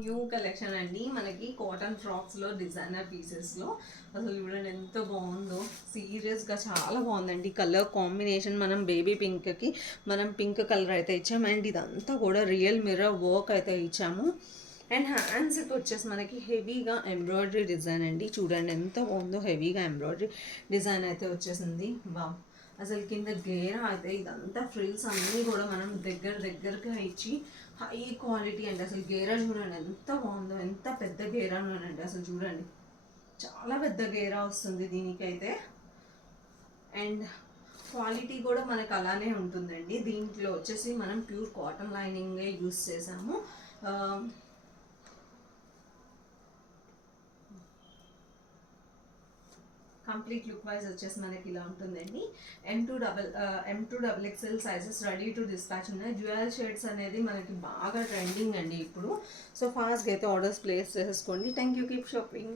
New collection అండి మనకి cotton ఫ్రాక్స్లో designer పీసెస్లో అసలు చూడండి ఎంత బాగుందో. సీరియస్గా చాలా బాగుందండి. కలర్ కాంబినేషన్ మనం బేబీ పింక్కి మనం పింక్ కలర్ అయితే ఇచ్చాము. అండ్ ఇదంతా కూడా రియల్ మిర్రర్ వర్క్ అయితే ఇచ్చాము. అండ్ హ్యాండ్స్కి వచ్చేసి మనకి హెవీగా ఎంబ్రాయిడరీ డిజైన్ అండి. చూడండి ఎంత బాగుందో. హెవీగా ఎంబ్రాయిడరీ డిజైన్ అయితే వచ్చేసింది. బా అసలు కింద గేరా అయితే ఇదంతా ఫ్రిల్స్ అన్నీ కూడా మనం దగ్గరగా ఇచ్చి హై క్వాలిటీ అండి. అసలు గేరా చూడండి ఎంత బాగుందో. ఎంత పెద్ద గేరానండి అసలు చూడండి. చాలా పెద్ద గేరా వస్తుంది దీనికైతే. అండ్ క్వాలిటీ కూడా మనకు అలానే ఉంటుందండి. దీంట్లో వచ్చేసి మనం ప్యూర్ కాటన్ లైనింగే యూస్ చేసాము. కంప్లీట్ లుక్ వైజ్ వచ్చేసి మనకి ఇలా ఉంటుందండి. M2XL sizes ready to dispatch ఉన్నాయి. డ్యూయల్ షేడ్స్ అనేది మనకి బాగా ట్రెండింగ్ అండి ఇప్పుడు. సో ఫాస్ట్గా అయితే ఆర్డర్స్ ప్లేస్ చేసేసుకోండి. Thank you. Keep shopping.